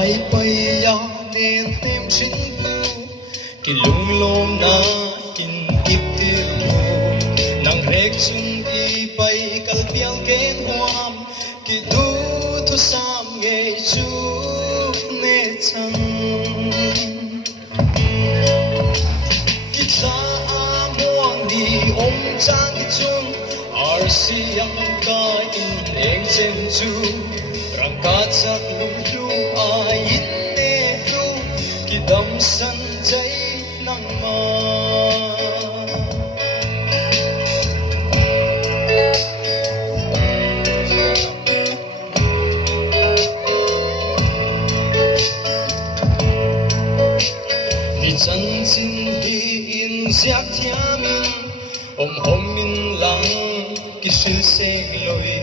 ai bay ya nên tem chính tu ki lung lom na in iptir mo nang rek chung i bay kal piang ken huam ki du thu sam nge chu ne chang ki cha muang di om chang ki chung ar siang ka in eng chem chu rang ka chak lum lu a in ne lu ki dam san chai nang ma ni chan sin hi in ziak thiamin om hom min lang ki sil se loi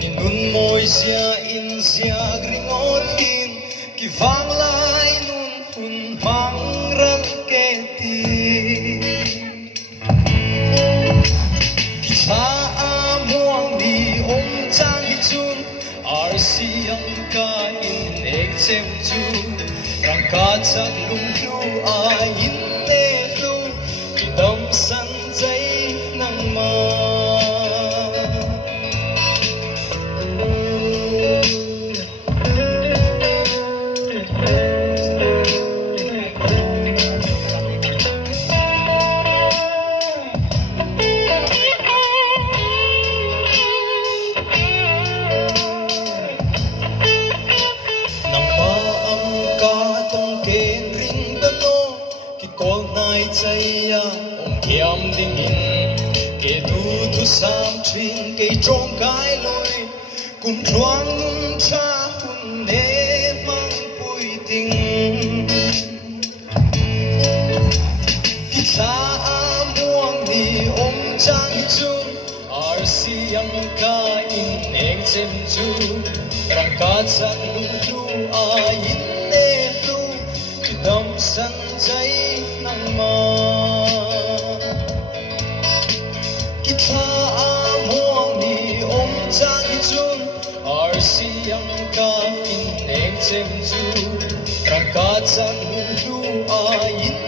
ni nun moi zia in ziak ringot in ki vang lai nun hun mang ral ke ti ki cha muang di om chang ki chun ar siang ka in ek chem chu rang ka chak lung lu a in te lu ki dam san chai nang ma kol nai chai ya om thiam ding in ke du thu sam thin ke trong kai loi kum thuang nun cha hun ne mang pui ting ki cha muang di om chang chu ar siang ka in eng chem chu rang ka chak lu lu a in ne lu ki dam san chai nang ma